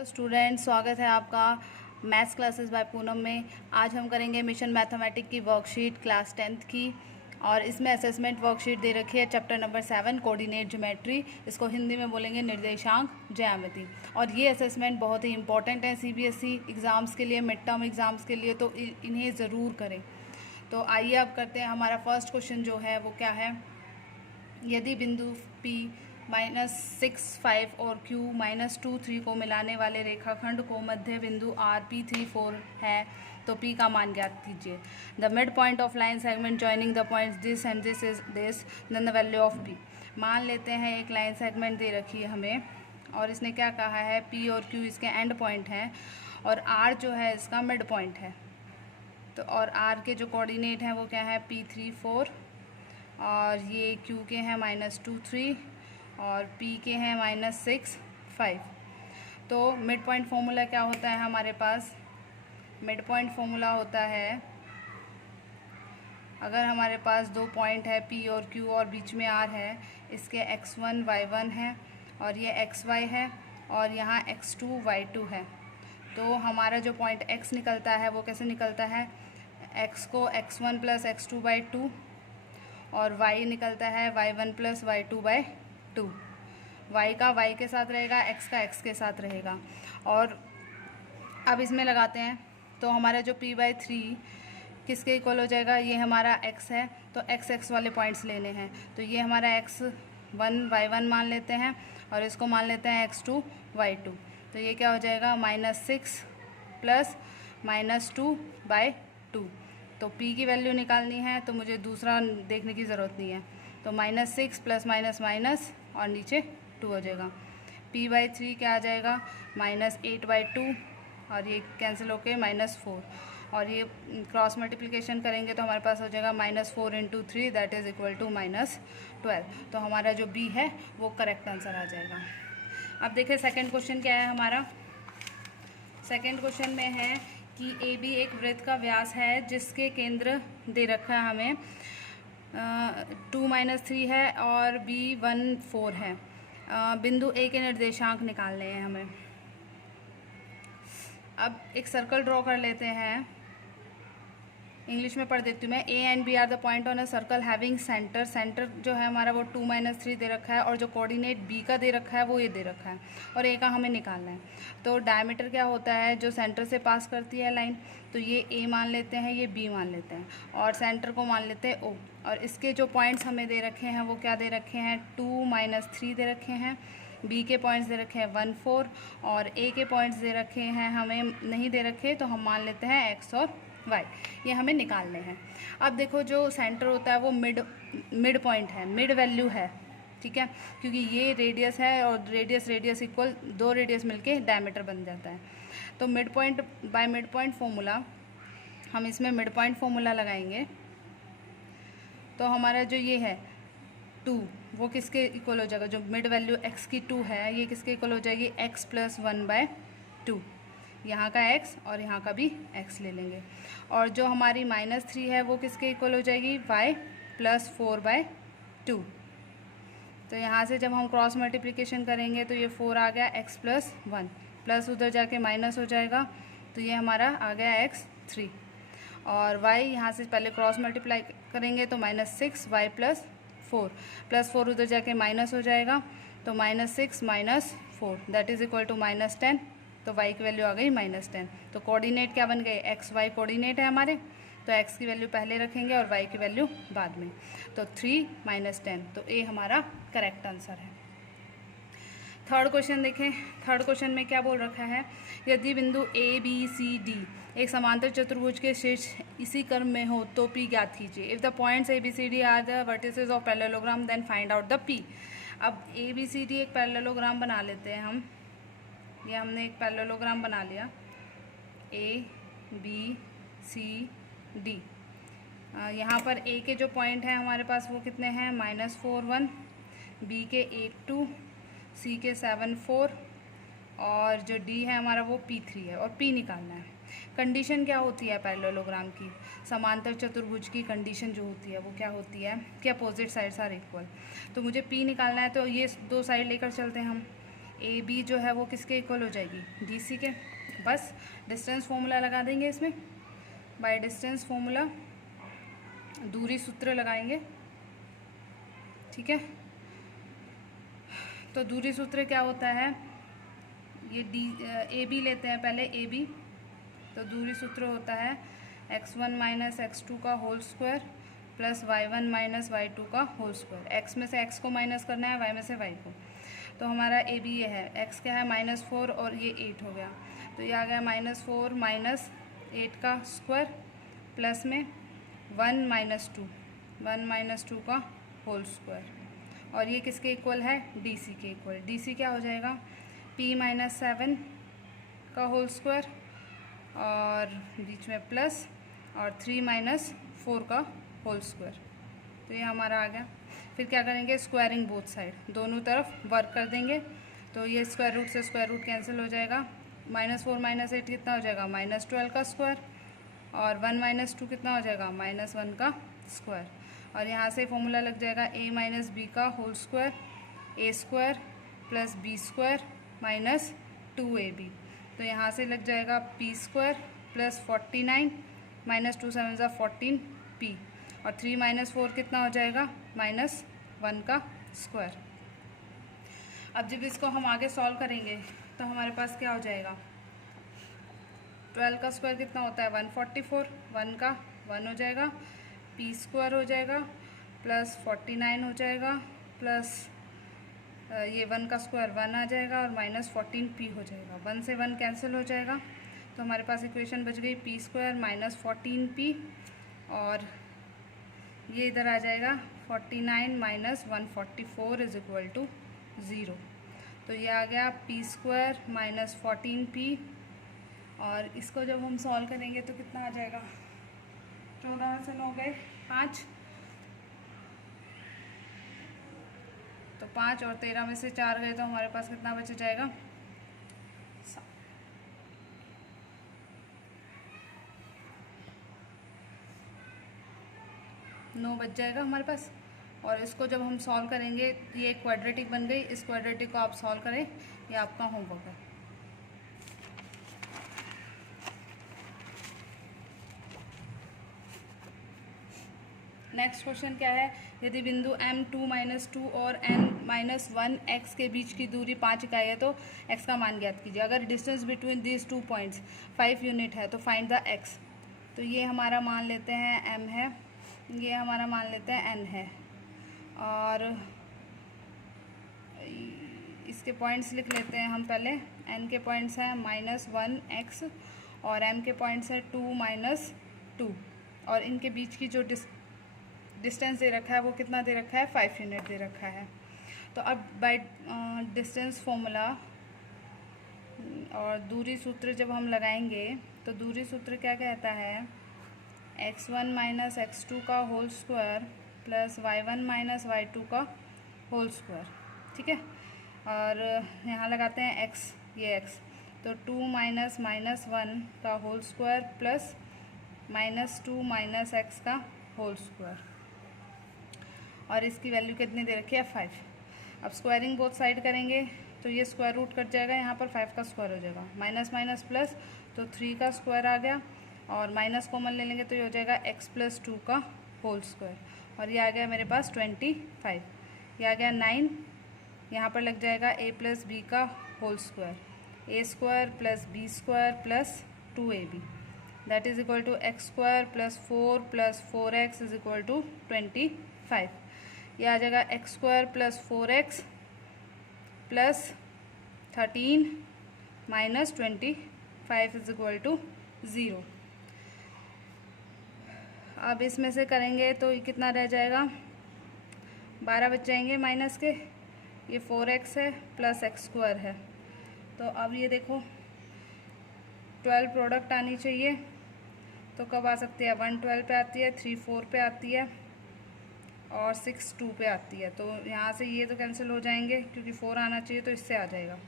Hello student, स्वागत है आपका मैथ्स क्लासेस बाय पूनम में। आज हम करेंगे मिशन मैथमेटिक की वर्कशीट क्लास 10th की, और इसमें असेसमेंट वर्कशीट दे रखी है चैप्टर नंबर 7 कोऑर्डिनेट ज्योमेट्री। इसको हिंदी में बोलेंगे निर्देशांक ज्यामिति। और ये असेसमेंट बहुत ही इंपॉर्टेंट है सीबीएसई एग्ज़ाम्स के लिए, मिड टर्म एग्ज़ाम्स के लिए, तो इन्हें ज़रूर करें। तो आइए अब करते हैं। हमारा फर्स्ट क्वेश्चन जो है वो क्या है, यदि बिंदु P -6, 5 और Q -2, 3 को मिलाने वाले रेखाखंड को मध्य बिंदु R P3, 4 है तो P का मान ज्ञात कीजिए। The mid point of line segment joining the points this and this is this, then the value of P। मान लेते हैं एक लाइन सेगमेंट दे रखी है हमें, और इसने क्या कहा है, P और Q इसके एंड पॉइंट हैं और R जो है इसका मिड पॉइंट है। तो और R के जो कोऑर्डिनेट हैं वो क्या है, P3, 4, और ये Q के हैं -2, 3 और P के हैं -6, 5। तो मिड पॉइंट फॉर्मूला क्या होता है हमारे पास, मिड पॉइंट फॉर्मूला होता है, अगर हमारे पास दो पॉइंट है P और Q और बीच में R है, इसके x1, y1 है और ये xy है और यहाँ x2, y2 है। तो हमारा जो पॉइंट x निकलता है वो कैसे निकलता है, x को x1 + x2/2 और y निकलता है y1 + y2/2। y का y के साथ रहेगा, x का x के साथ रहेगा। और अब इसमें लगाते हैं तो हमारा जो p/3 किसके इक्वल हो जाएगा, ये हमारा x है तो x वाले पॉइंट्स लेने हैं। तो ये हमारा x1, y1 मान लेते हैं और इसको मान लेते हैं x2, y2। तो ये क्या हो जाएगा, -6 + -2/2। तो p की वैल्यू निकालनी है तो मुझे दूसरा देखने की ज़रूरत नहीं है। तो -6 + माइनस और नीचे 2 हो जाएगा। p/3 क्या आ जाएगा, -8/2 और ये कैंसिल होके -4, और ये क्रॉस मल्टीप्लिकेशन करेंगे तो हमारे पास हो जाएगा -4 × 3 दैट इज़ इक्वल टू -12। तो हमारा जो b है वो करेक्ट आंसर आ जाएगा। अब देखिए सेकंड क्वेश्चन क्या है हमारा। सेकंड क्वेश्चन में है कि AB एक वृत्त का व्यास है जिसके केंद्र दे रखा है हमें 2 - 3 है और B 1, 4 है। बिंदु A के निर्देशांक निकालने हैं हमें। अब एक सर्कल ड्रॉ कर लेते हैं, इंग्लिश में पढ़ देती हूँ मैं। A and B are the point on a circle having centre. Centre जो है हमारा वो 2 - 3 दे रखा है और जो कोऑर्डिनेट B का दे रखा है वो ये दे रखा है, और A का हमें निकालना है। तो डायमीटर क्या होता है, जो सेंटर से पास करती है लाइन, तो ये A मान लेते हैं, ये B मान लेते हैं, और सेंटर को मान लेते हैं O। और इसके जो पॉइंट्स हमें दे रखे हैं वो क्या दे रखे हैं, 2 - 3 दे रखे हैं, B के पॉइंट्स दे रखे हैं 1, 4, और A के पॉइंट्स दे रखे हैं हमें नहीं दे रखे, तो हम मान लेते हैं x और y। ये हमें निकालने हैं। अब देखो जो सेंटर होता है वो मिड पॉइंट है, मिड वैल्यू है, ठीक है, क्योंकि ये रेडियस है और रेडियस इक्वल, दो रेडियस मिलके डायमीटर बन जाता है। तो mid point by mid point formula, हम इसमें मिड पॉइंट फॉर्मूला लगाएंगे। तो हमारा जो ये है 2 वो किसके इक्वल हो जाएगा, जो मिड वैल्यू x की 2 है ये किसके इक्वल हो जाएगी, x + 1/2। यहाँ का x और यहाँ का भी x ले लेंगे। और जो हमारी -3 है वो किसके इक्वल हो जाएगी, y + 4/2। तो यहाँ से जब हम क्रॉस मल्टीप्लिकेशन करेंगे तो ये 4 आ गया, x + 1 प्लस उधर जाके माइनस हो जाएगा, तो ये हमारा आ गया x 3। और y यहाँ से पहले क्रॉस मल्टीप्लाई करेंगे तो -6 y + 4 + 4 उधर जाके माइनस हो जाएगा, तो -6 - 4 दैट इज़ इक्वल टू -10। तो y की वैल्यू आ गई -10। तो कोऑर्डिनेट क्या बन गए, x y कोऑर्डिनेट है हमारे, तो x की वैल्यू पहले रखेंगे और y की वैल्यू बाद में। तो 3 - 10, तो A हमारा करेक्ट आंसर है। थर्ड क्वेश्चन देखें। थर्ड क्वेश्चन में क्या बोल रखा है, यदि बिंदु ABCD एक समांतर चतुर्भुज के शीर्ष इसी क्रम में हो तो P ज्ञात कीजिए। If the points ABCD are the vertices of parallelogram then find out the P। अब ABCD एक पैरेललोग्राम बना लेते हैं हम। ये हमने एक पैरेललोग्राम बना लिया, ABCD। यहाँ पर A के जो पॉइंट हैं हमारे पास वो कितने हैं, -4, 1, B के 8, 2, C के 7, 4, और जो D है हमारा वो P3 है, और P निकालना है। कंडीशन क्या होती है पैरेललोग्राम की, समांतर चतुर्भुज की कंडीशन जो होती है वो क्या होती है कि अपोजिट साइड्स आर इक्वल। तो मुझे P निकालना है, तो ये दो साइड लेकर चलते हैं हम। ए बी जो है वो किसके इक्वल हो जाएगी, डी सी के। बस डिस्टेंस फॉर्मूला लगा देंगे इसमें, बाय डिस्टेंस फॉर्मूला दूरी सूत्र लगाएंगे, ठीक है। तो दूरी सूत्र क्या होता है, ये डी ए बी लेते हैं पहले, ए बी। तो दूरी सूत्र होता है x1 माइनस x2 का whole square plus y1 minus y2 का होल स्क्वायर। x में से x को माइनस करना है, y में से y को। तो हमारा ए बी ये है, x क्या है -4 और ये 8 हो गया। तो ये आ गया -4 माइनस 8 का स्क्वायर प्लस में 1 माइनस 2 का होल स्क्वायर। और ये किसके इक्वल है, डी सी के इक्वल। डी सी क्या हो जाएगा, p माइनस 7 का होल स्क्वायर और बीच में प्लस और 3 माइनस 4 का होल स्क्वायर। तो ये हमारा आ गया। फिर क्या करेंगे, स्क्वायरिंग बोथ साइड, दोनों तरफ वर्क कर देंगे। तो ये स्क्वायर रूट से स्क्वायर रूट कैंसिल हो जाएगा। -4 माइनस 8 कितना हो जाएगा, -12 का स्क्वायर और 1 माइनस 2 कितना हो जाएगा, -1 का स्क्वायर। और यहाँ से फॉर्मूला लग जाएगा a माइनस बी का whole square, a square plus b square minus 2ab। तो यहाँ से लग जाएगा p स्क्वायर प्लस 49 माइनस 2 7 ज़ा 14p और 3 माइनस 4 कितना हो जाएगा, -1 का स्क्वायर। अब जब इसको हम आगे सॉल्व करेंगे तो हमारे पास क्या हो जाएगा, 12 का स्क्वायर कितना होता है 144, 1 का 1 हो जाएगा, p स्क्वायर हो जाएगा प्लस 49 हो जाएगा प्लस ये 1 का स्क्वायर 1 आ जाएगा और -14p हो जाएगा। 1 से 1 कैंसिल हो जाएगा। तो हमारे पास इक्वेशन बच गई p स्क्वायर माइनस 14p और ये इधर आ जाएगा 49 माइनस 144 इज इक्वल टू 0। तो ये आ गया p स्क्वायर माइनस 14p और इसको जब हम सॉल्व करेंगे तो कितना आ जाएगा, 14 से 9 गए 5, तो 5 और 13 में से 4 गए तो हमारे पास कितना बच जाएगा, 9 बच जाएगा हमारे पास। और इसको जब हम सॉल्व करेंगे ये क्वाड्रेटिक बन गई। इस क्वाड्रेटिक को आप सॉल्व करें, ये आपका होमवर्क है। नेक्स्ट क्वेश्चन क्या है, यदि बिंदु m2 - 2 और n-1 x के बीच की दूरी 5 इकाई है तो x का मान ज्ञात कीजिए। अगर distance between these 2 points 5 unit है तो फाइंड द x। तो ये हमारा मान लेते हैं m है, ये हमारा मान लेते हैं n है और इसके पॉइंट्स लिख लेते हैं हम पहले। n के पॉइंट्स हैं -1x और m के पॉइंट्स हैं 2 - 2 और इनके बीच की जो डिस्टेंस दे रखा है वो कितना दे रखा है, 5 यूनिट दे रखा है। तो अब बाय डिस्टेंस फॉर्मूला और दूरी सूत्र जब हम लगाएंगे तो दूरी सूत्र क्या कहता है, x1 माइनस x2 का whole square plus y1 minus y2 का होल स्क्वायर, ठीक है। और यहाँ लगाते हैं x, ये x, तो 2 माइनस -1 का whole square plus -2 minus x का होल स्क्वायर और इसकी वैल्यू कितनी दे रखी है, 5। अब स्क्वायरिंग बोथ साइड करेंगे तो ये स्क्वायर रूट कट जाएगा, यहाँ पर 5 का स्क्वायर हो जाएगा, माइनस माइनस प्लस तो 3 का स्क्वायर आ गया और माइनस कॉमन ले लेंगे तो ये हो जाएगा x + 2 का होल स्क्वायर और ये आ गया मेरे पास 25। ये आ गया 9, यहाँ पर लग जाएगा a + b का whole square, a square plus b square plus 2ab that is equal to x square plus 4 plus 4x is equal to 25। ये आ जाएगा x square plus 4x plus 13 minus 25 is equal to 0। अब इसमें से करेंगे तो ये कितना रह जाएगा, 12 बच जाएंगे माइनस के, ये 4x है प्लस x स्क्वायर है। तो अब ये देखो 12 प्रोडक्ट आनी चाहिए, तो कब आ सकती है, 1 12 पे आती है, 3 4 पे आती है और 6 2 पे आती है। तो यहाँ से ये तो कैंसिल हो जाएंगे क्योंकि 4 आना चाहिए तो इससे आ जाएगा।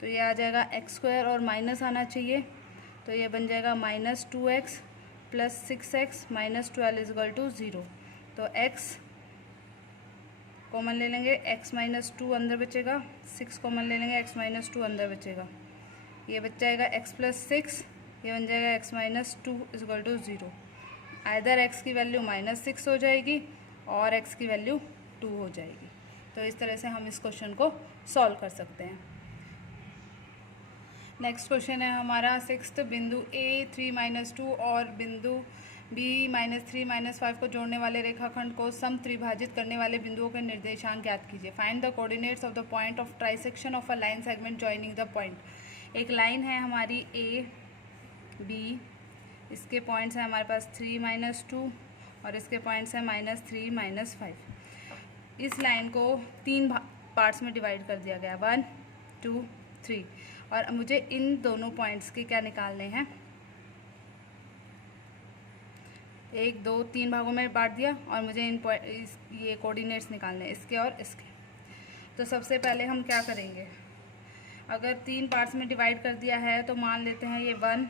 तो ये आ जाएगा x स्क्वायर और माइनस आना चाहिए तो ये बन जाएगा -2x plus 6x minus 12 is equal to 0। तो x कॉमन ले लेंगे, x-2 अंदर बचेगा, 6 कॉमन ले लेंगे, x-2 अंदर बचेगा, ये बच जाएगा x+6, ये बन जाएगा x-2 equal to 0। Either x की वैल्यू -6 हो जाएगी और x की वैल्यू 2 हो जाएगी। तो इस तरह से हम इस क्वेश्चन को सॉल्व कर सकते हैं। नेक्स्ट क्वेश्चन है हमारा 6th, बिंदु A 3-2 और बिंदु B -3-5 को जोड़ने वाले रेखाखंड को सम त्रिभाजित करने वाले बिंदुओं के निर्देशांक ज्ञात कीजिए। Find the coordinates of the point of trisection of a line segment joining the point. एक लाइन है हमारी A B, इसके पॉइंट्स हैं हमारे पास 3-2 और इसके पॉइंट्स हैं -3-5। इस लाइन को 3 पार्ट्स में डिवाइड कर दिया गया, 1 2 3, और मुझे इन दोनों पॉइंट्स के क्या निकालने हैं, 1 2 3 भागों में बांट दिया और मुझे ये कोऑर्डिनेट्स निकालने हैं, इसके और इसके। तो सबसे पहले हम क्या करेंगे, अगर 3 पार्ट्स में डिवाइड कर दिया है तो मान लेते हैं ये 1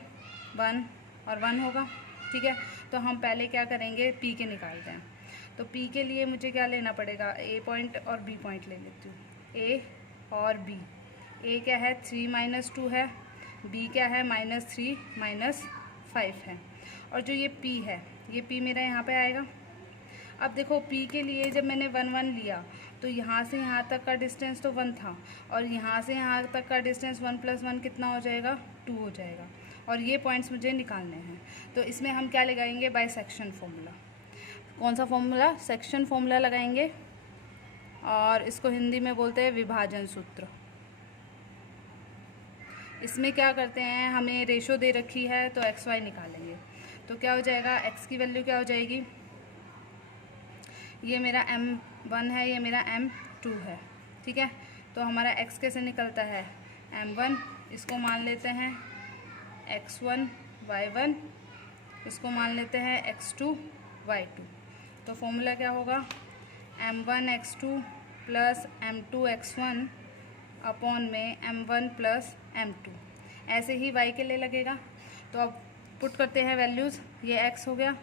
1 और 1 होगा, ठीक है। तो हम पहले क्या करेंगे, पी के निकालते हैं। तो पी के लिए मुझे क्या लेना पड़ेगा, ए पॉइंट और बी पॉइंट ले लेती हूँ, ए और बी। ए क्या है 3-2 है, बी क्या है -3-5 है, और जो ये पी है ये पी मेरा यहाँ पे आएगा। अब देखो पी के लिए जब मैंने 1 1 लिया तो यहाँ से यहाँ तक का डिस्टेंस तो 1 था, और यहाँ से यहाँ तक का डिस्टेंस 1 + 1 कितना हो जाएगा, 2 हो जाएगा, और ये पॉइंट्स मुझे निकालने हैं। तो इसमें हम क्या लगाएंगे, बाय सेक्शन फॉर्मूला। कौन सा फॉर्मूला, सेक्शन फॉर्मूला लगाएंगे, और इसको हिंदी में बोलते हैं विभाजन सूत्र। इसमें क्या करते हैं, हमें रेशो दे रखी है तो एक्स वाई निकालेंगे। तो क्या हो जाएगा, एक्स की वैल्यू क्या हो जाएगी, ये मेरा m1 है, ये मेरा m2 है, ठीक है। तो हमारा x कैसे निकलता है, m1, इसको मान लेते हैं x1 y1, इसको मान लेते हैं x2 y2। तो फॉर्मूला क्या होगा, m1 x2 plus m2 x1 upon में m1 प्लस m2। ऐसे ही y के लिए लगेगा। तो अब पुट करते हैं वैल्यूज़, ये x हो गया,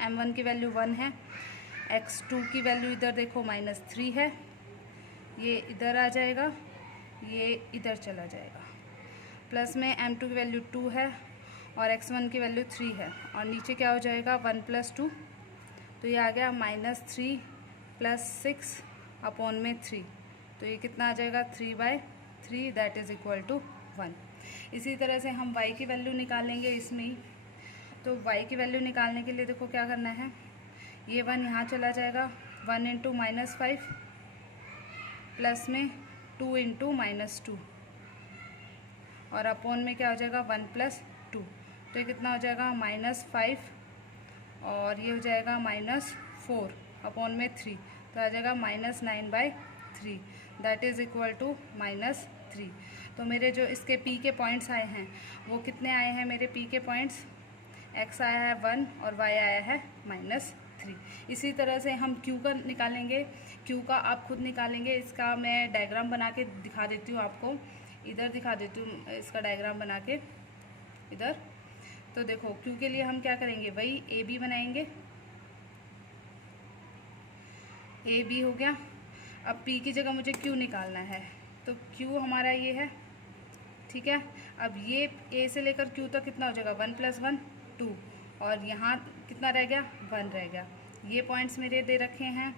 m1 की वैल्यू 1 है, x2 की वैल्यू इधर देखो -3 है, ये इधर आ जाएगा, ये इधर चला जाएगा, प्लस में m2 की वैल्यू 2 है और x1 की वैल्यू 3 है, और नीचे क्या हो जाएगा 1 + 2, तो ये आ गया -3 + 6 अपॉन में 3। तो ये कितना आ जाएगा 3/3, दैट इज़ इक्वल टू 1। इसी तरह से हम y की वैल्यू निकालेंगे इसमें ही। तो y की वैल्यू निकालने के लिए देखो क्या करना है, ये 1 यहाँ चला जाएगा, 1 × -5 प्लस में 2 × -2, और अपॉन में क्या हो जाएगा 1 + 2। तो ये कितना हो जाएगा -5, और ये हो जाएगा -4 अपॉन में 3, तो आ जाएगा -9/3, दैट इज़ इक्वल टू -3। तो मेरे जो इसके p के पॉइंट्स आए हैं वो कितने आए हैं, मेरे p के पॉइंट्स x आया है 1 और y आया है -3। इसी तरह से हम q का निकालेंगे, q का आप खुद निकालेंगे। इसका मैं डायग्राम बना के दिखा देती हूँ आपको, इधर दिखा देती हूँ इसका डायग्राम बना के इधर। तो देखो q के लिए हम क्या करेंगे, वही ए बी बनाएंगे, ए बी हो गया। अब p की जगह मुझे q निकालना है, तो q हमारा ये है, ठीक है। अब ये a से लेकर q तक कितना हो जाएगा 1 + 1 2, और यहाँ कितना रह गया 1 रह गया। ये पॉइंट्स मेरे दे रखे हैं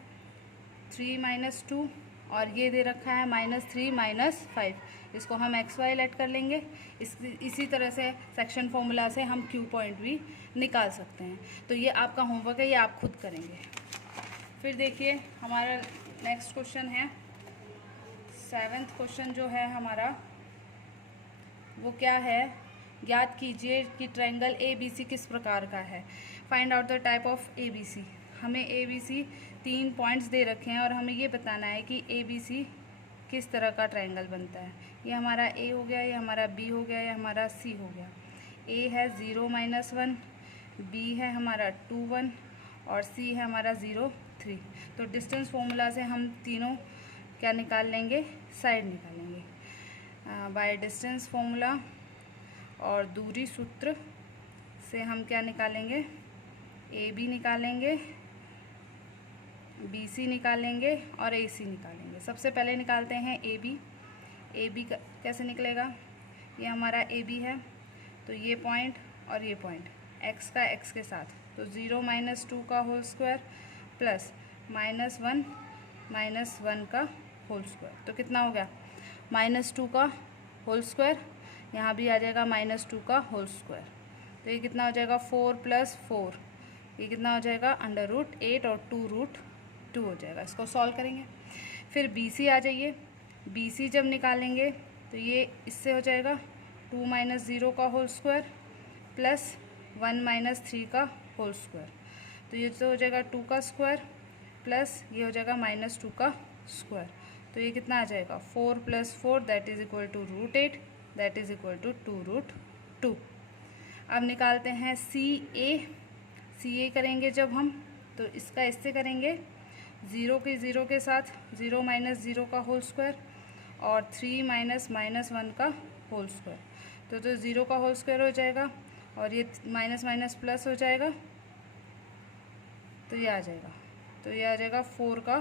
3 - 2, और ये दे रखा है -3 - 5। इसको हम एक्स वाई लेट कर लेंगे। इसी तरह से सेक्शन फॉर्मूला से हम q पॉइंट भी निकाल सकते हैं। तो ये आपका होमवर्क है, ये आप खुद करेंगे। फिर देखिए हमारा नेक्स्ट क्वेश्चन है 7th क्वेश्चन जो है हमारा वो क्या है, ज्ञात कीजिए कि ट्रायंगल ए बी सी किस प्रकार का है। Find out the type of A B C. हमें ए बी सी 3 पॉइंट्स दे रखे हैं और हमें ये बताना है कि ए बी सी किस तरह का ट्रायंगल बनता है। ये हमारा ए हो गया, ये हमारा बी हो गया, ये हमारा सी हो गया। ए है 0 - 1, बी है हमारा 2 1, और सी है हमारा 0 3। तो डिस्टेंस फॉर्मूला से हम तीनों क्या निकाल लेंगे, साइड निकालेंगे बाय डिस्टेंस फॉर्मूला, और दूरी सूत्र से हम क्या निकालेंगे, ए बी निकालेंगे, बी सी निकालेंगे और ए सी निकालेंगे। सबसे पहले निकालते हैं ए बी। ए बी कैसे निकलेगा, ये हमारा ए बी है, तो ये पॉइंट और ये पॉइंट एक्स का एक्स के साथ, तो 0 - 2 का होल स्क्वायर प्लस -1 का होल स्क्वायर, तो कितना हो गया -2 का होल स्क्वायर, यहाँ भी आ जाएगा -2 का होल स्क्वायर, तो ये कितना हो जाएगा 4 + 4, ये कितना हो जाएगा √8 और 2√2 हो जाएगा। इसको सॉल्व करेंगे। फिर बी सी आ जाइए। बी सी जब निकालेंगे तो ये इससे हो जाएगा 2 - 0 का होल स्क्वायर प्लस 1 - 3 का होल स्क्वायर, तो ये तो हो जाएगा 2 का स्क्वायर प्लस ये हो जाएगा -2 का स्क्वायर, तो ये कितना आ जाएगा 4 + 4 that is equal to √8 that is equal to 2√2। अब निकालते हैं सी ए करेंगे जब हम, तो इसका इससे करेंगे 0 के साथ 0 - 0 का होल स्क्वायर और 3 - -1 का होल स्क्वायर, तो 0 का होल स्क्वायर हो जाएगा और ये माइनस प्लस हो जाएगा, तो ये आ जाएगा, तो ये आ जाएगा 4 का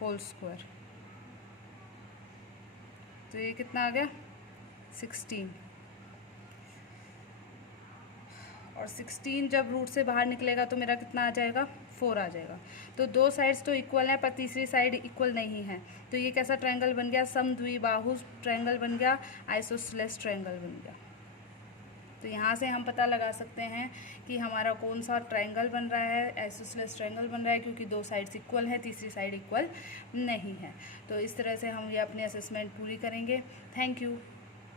होल स्क्वायर, तो ये कितना आ गया 16, और 16 जब रूट से बाहर निकलेगा तो मेरा कितना आ जाएगा 4 आ जाएगा। तो दो साइड्स तो इक्वल हैं पर तीसरी साइड इक्वल नहीं है, तो ये कैसा ट्रायंगल बन गया, समद्विबाहु ट्रायंगल बन गया, आइसोसेलेस ट्रायंगल बन गया। तो यहाँ से हम पता लगा सकते हैं कि हमारा कौन सा ट्रायंगल बन रहा है, आइसोसेलेस ट्रायंगल बन रहा है, क्योंकि दो साइड्स इक्वल है, तीसरी साइड इक्वल नहीं है। तो इस तरह से हम ये अपनी असेसमेंट पूरी करेंगे। Thank you.